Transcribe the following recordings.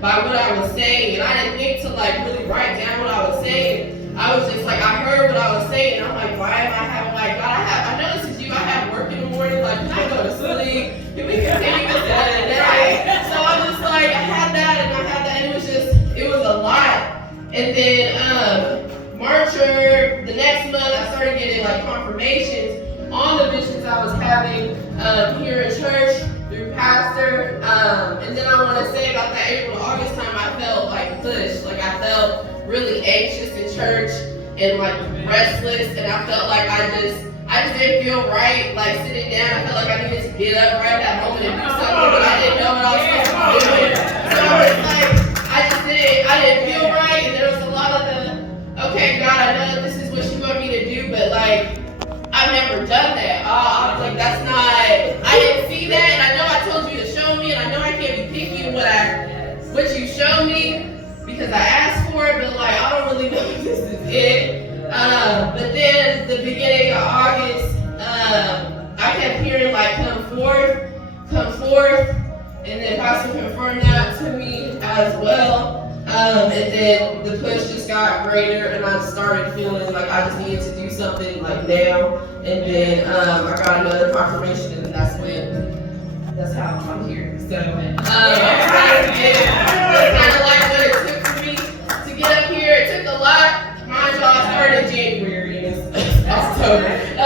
by what I was saying, and I didn't think to like really write down what I was saying. I was just like, I heard what I was saying, and I'm like, why am I having like, God, I know this is you, I have work in the morning, like, can I go to sleep? Can we continue this at night? So I was like, I had that, and it was a lot. And then March or the next month, I started getting like confirmations on the visions I was having here in church through pastor. And then I want to say about that April to August time, I felt like pushed. Like I felt really anxious in church and like restless, and I felt like I just didn't feel right, like sitting down. I felt like I needed to get up right at that moment and do something, but I didn't know what I was supposed to be doing. So I was like, I didn't feel right, and there was a lot of okay, God, I know that this is what you want me to do, but like, I've never done that. I was like, that's not, I didn't see that, and I know I told you to show me, and I know I can't be picky with what you showed me, because I asked for it, but like, I don't really know if this is it. But then the beginning of August, I kept hearing like, come forth, and then Pastor confirmed that to me as well. And then the push just got greater, and I started feeling like I just needed to do something like now. And then I got another confirmation, and that's how I'm here. So that's kind of like what it took for me to get up here. It took a lot. Mind you, I started in January, and it's October. So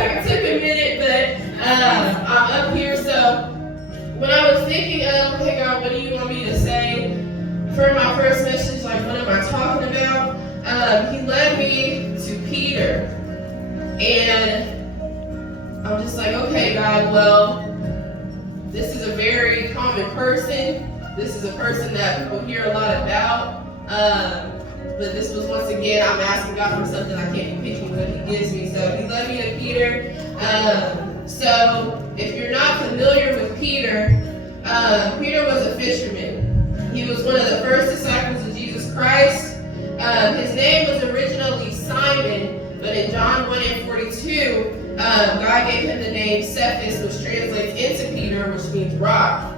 it took a minute, but I'm up here. So when I was thinking of, okay, God, what do you want me to say for my first message? Like, what am I talking about? He led me to Peter, and I'm just like, okay, God, well, this is a very common person. This is a person that people hear a lot about. But this was, once again, I'm asking God for something I can't be picking what he gives me. So he led me to Peter. So if you're not familiar with Peter, Peter was a fisherman. He was one of the first disciples of Jesus Christ. His name was originally Simon, but in John 1:42, God gave him the name Cephas, which translates into Peter, which means rock.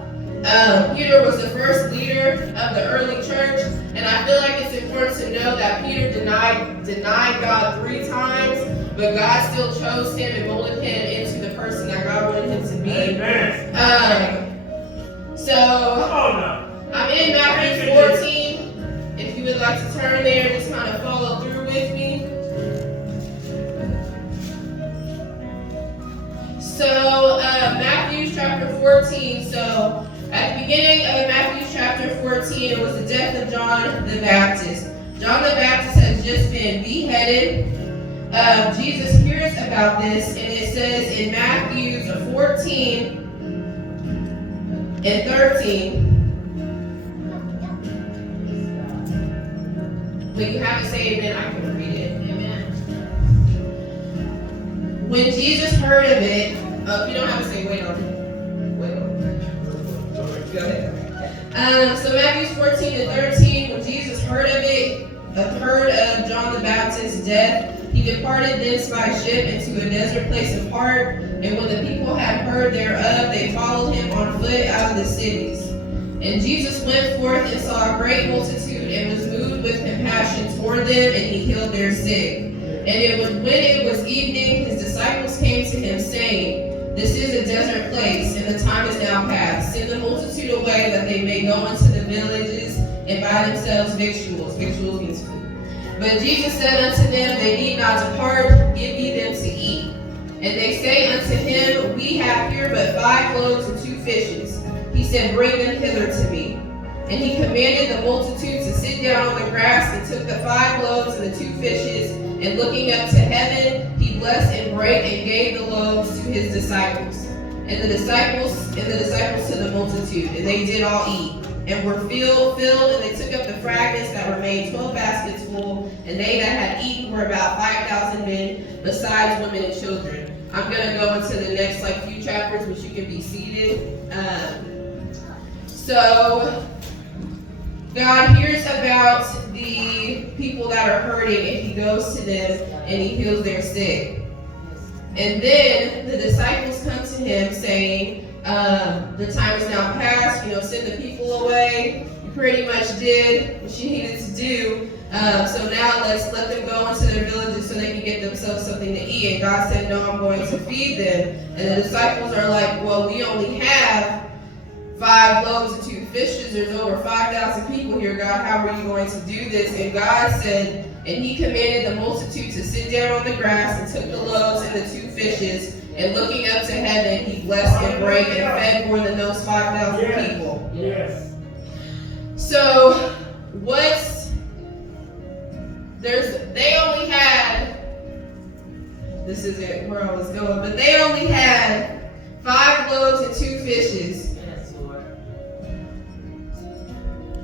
Peter was the first leader of the early church, and I feel like it's important to know that Peter denied God 3 times, but God still chose him and molded him into the person that God wanted him to be. So I'm in Matthew 14. If you would like to turn there, just kind of follow through with me. So Matthew chapter 14. So at the beginning of Matthew chapter 14, it was the death of John the Baptist. John the Baptist has just been beheaded. Jesus hears about this, and it says in Matthew 14 and 13. When you have it say amen, I can read it. Amen. When Jesus heard of it, if you don't have to say wait on it. Go ahead. So Matthew 14 and 13, when Jesus heard of John the Baptist's death, he departed thence by ship into a desert place apart. And when the people had heard thereof, they followed him on foot out of the cities. And Jesus went forth and saw a great multitude, and was moved with compassion toward them, and he healed their sick. And when it was evening, his disciples came to him, saying, This is a desert place, and the time is now past. Send the multitude away, that they may go into the villages and buy themselves victuals. Victuals means food. But Jesus said unto them, They need not depart, give ye them to eat. And they say unto him, We have here but 5 loaves and 2 fishes. He said, Bring them hither to me. And he commanded the multitude to sit down on the grass, and took the 5 loaves and the 2 fishes, and looking up to heaven, he blessed and brake and gave the loaves to his disciples, and the disciples to the multitude. And they did all eat, and were filled, and they took up the fragments that were made 12 baskets full, and they that had eaten were about 5,000 men, besides women and children. I'm going to go into the next few chapters, which you can be seated. So God hears about the people that are hurting, and he goes to them and he heals their sick. And then the disciples come to him saying, the time is now past, send the people away. You pretty much did what she needed to do. So now let's let them go into their villages so they can get themselves something to eat. And God said, no, I'm going to feed them. And the disciples are like, well, we only have 5 loaves and 2 fishes. There's over 5,000 people here, God. How are you going to do this? And God said, and he commanded the multitude to sit down on the grass and took the loaves and the 2 fishes. And looking up to heaven, he blessed and brake and fed more than those 5,000 people. Yes. So they only had, this isn't where I was going, but they only had 5 loaves and 2 fishes. Yes, Lord.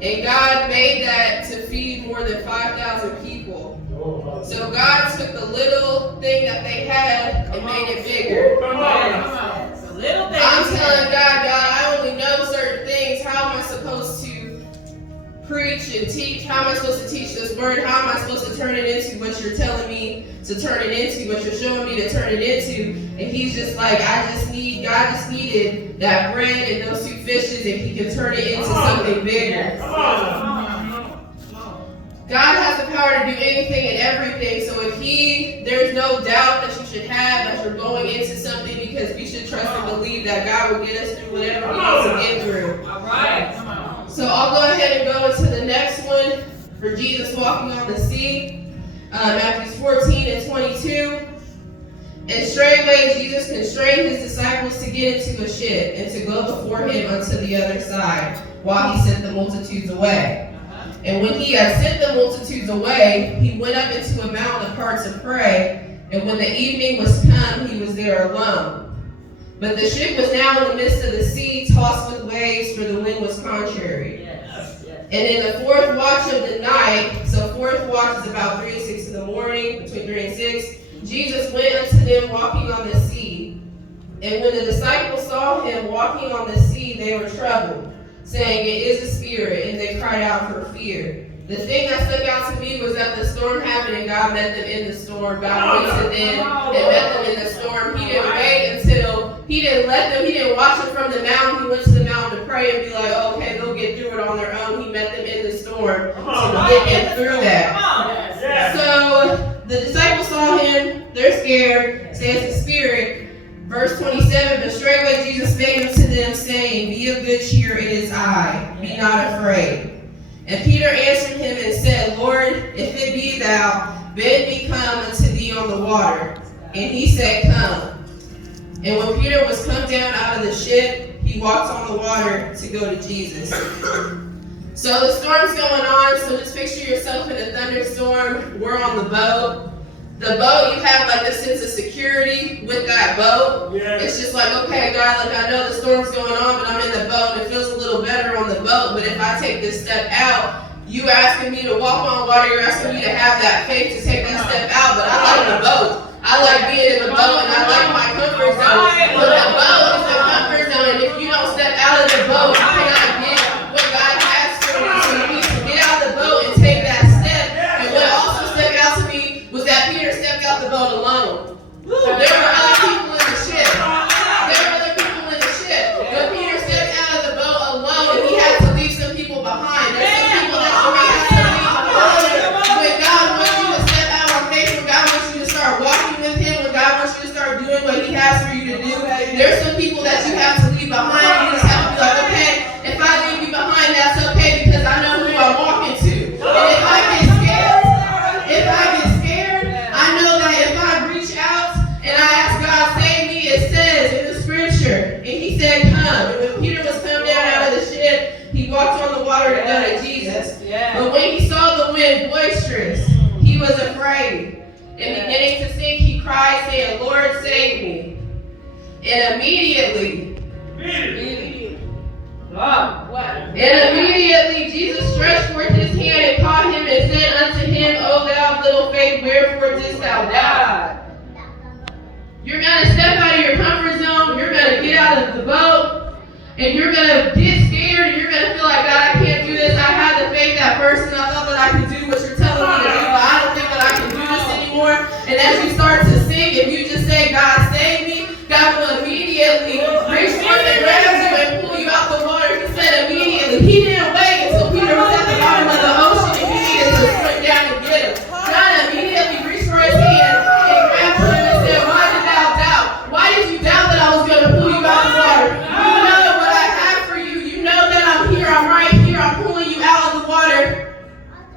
And God made that to feed more than 5,000 people. So God took the little thing that they had and made it bigger. Come on. It's a little thing. I'm telling God, I only know certain things. How am I supposed to preach and teach? How am I supposed to teach this word? How am I supposed to turn it into what you're telling me to turn it into, what you're showing me to turn it into? And he's just like, God just needed that bread and those 2 fishes, and he can turn it into something bigger. God has the power to do anything and everything. So there's no doubt that you should have that you're going into something, because we should trust and believe that God will get us through whatever we need to get through. All right. So I'll go ahead and go into the next one for Jesus walking on the sea. Matthew 14 and 22. And straightway Jesus constrained his disciples to get into a ship and to go before him unto the other side, while he sent the multitudes away. And when he had sent the multitudes away, he went up into a mountain apart to pray. And when the evening was come, he was there alone. But the ship was now in the midst of the sea, tossed with waves, for the wind was contrary. Yes. And in the 4th watch of the night, so 4th watch is about 3 to 6 in the morning, between 3 and 6, Jesus went unto them walking on the sea. And when the disciples saw him walking on the sea, they were troubled, saying, It is a spirit, and they cried out for fear. The thing that stuck out to me was that the storm happened and God met them in the storm. God went to them and met them in the storm. He didn't wait until, he didn't watch them from the mountain. He went to the mountain to pray and be like, okay, they'll get through it on their own. He met them in the storm to get them through that. So the disciples saw him, they're scared, says the spirit. Verse 27, but straightway Jesus spake unto them, saying, Be of good cheer, it is I, be not afraid. And Peter answered him and said, Lord, if it be thou, bid me come unto thee on the water. And he said, Come. And when Peter was come down out of the ship, he walked on the water to go to Jesus. So the storm's going on, so just picture yourself in a thunderstorm. We're on the boat. The boat, you have like a sense of security with that boat. Yeah. It's just like, okay, God, like I know the storm's going on, but I'm in the boat and it feels a little better on the boat. But if I take this step out, you asking me to walk on water, you're asking me to have that faith to take that step out. But I like the boat. I like being in the boat and I like my comfort zone. But the boat is the comfort zone. And if you don't step out of the boat, you cannot get what God has for you. So you need to get out of the boat and take that step. And what also stepped out to me was that Peter stepped out the boat alone. There were other people in the ship. But Peter stepped out of the boat alone and he had to leave some people behind. There's some people that you may have to leave behind. When God wants you to step out on faith, when God wants you to start walking with him, when God wants you to start doing what he has for you to do, there's some people that you have to leave behind. You just have to be like, okay, if I leave you behind, that's okay because I know who I'm walking to. And if I get scared, I know that if I reach out and I ask God, save me, it says in the scripture, and he said, come. And when Peter was come down out of the ship, he walked on the water to go to Jesus. But when he saw the wind boisterous, he was afraid. And beginning to sink, he cried, saying, Lord, save me. And immediately Jesus stretched forth his hand and caught him and said unto him, O thou of little faith, wherefore didst thou doubt? You're going to step out of your comfort zone. You're going to get out of the boat. And you're going to get scared. And you're going to feel like, God, I can't do this. I had the faith at first and I thought that I could do what you're telling me to do. But I don't think that I can do this anymore. And as you start to sink, if you just say, God, save me, God will immediately reach forth and grab you and pull you out the water. He said immediately. He didn't wait until Peter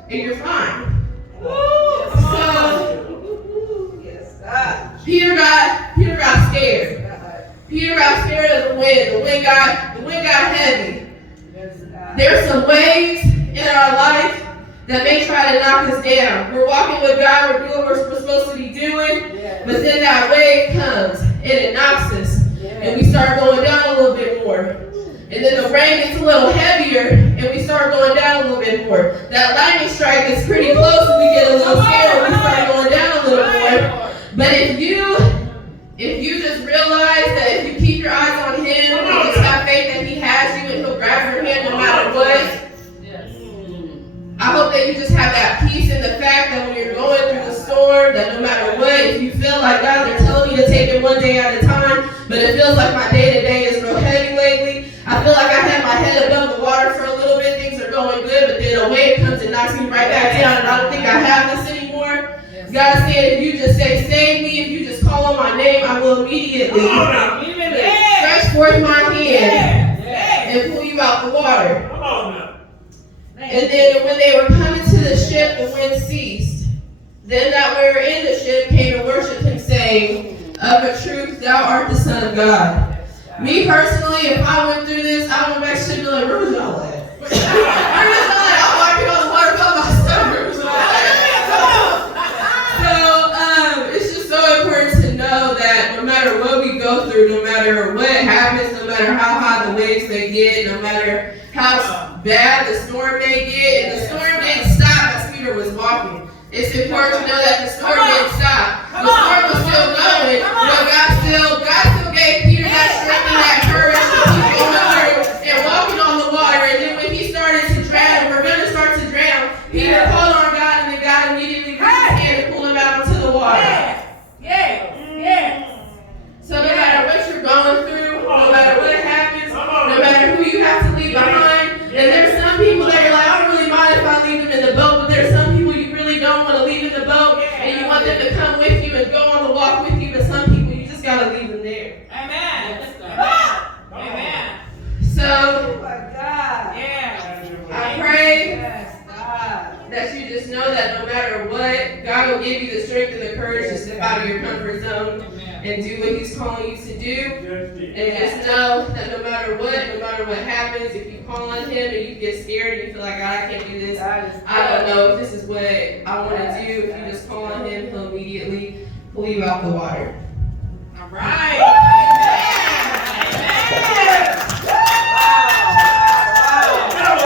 and you're fine. Peter got scared. Peter got scared of the wind. The wind got heavy. There's some waves in our life that may try to knock us down. We're walking with God, we're doing what we're supposed to be doing, but then that wave comes and it knocks us, and we start going down a little bit more. And then the rain gets a little heavier, and we start going down a little bit more. That lightning strike is pretty close, and we get a little scared, and we start going down a little more. But if you just realize that if you keep your eyes on Him, and just have faith that He has you, and He'll grab your hand no matter what. I hope that you just have that peace in the fact that when you're going through the storm, that no matter what, if you feel like God, they're telling me to take it one day at a time, but it feels like my day-to-day is real heavy lately. I feel like I had my head above the water for a little bit, things are going good, but then a wave comes and knocks me right back down, and I don't think I have this anymore. God said, if you just say, save me, if you just call on my name, I will immediately stretch forth my hand and pull you out the water. And then when they were coming to the ship, the wind ceased. Then that we were in the ship came and worshipped Him, saying, of a truth, thou art the Son of God. Me personally, if I went through this, I would back shit and be like, where was y'all at? Where was y'all at? I'm walking on the water by myself. Where was y'all at? So it's just so important to know that no matter what we go through, no matter what happens, no matter how high the waves may get, no matter how bad the storm may get, and the storm didn't stop as Peter was walking. It's important to know that the storm didn't stop. The storm was still going, but God still gave Peter that strength and that courage to keep going through and walking on the water. And then when he started to drown, we're going to start to drown, Peter called on God, and then God immediately reached His hand and pulled him out into the water. So no matter what you're going through, no matter what happens, no matter who you have to leave behind, and there's some people that you're like, I don't really mind if I leave them in the boat, but there's some people you really don't want to leave in the boat, and you want them to come with you and go on the walk with you, but some people you just got to leave them there. Amen. So, I pray that you just know that no matter what, God will give you the strength and the courage to step out of your comfort zone and do what He's calling you to do. And just know that no matter what happens, if you call on Him and you get scared and you feel like, God, I can't do this, I don't know if this is what I want to do. If you just call on Him, He'll immediately pull you out the water. All right.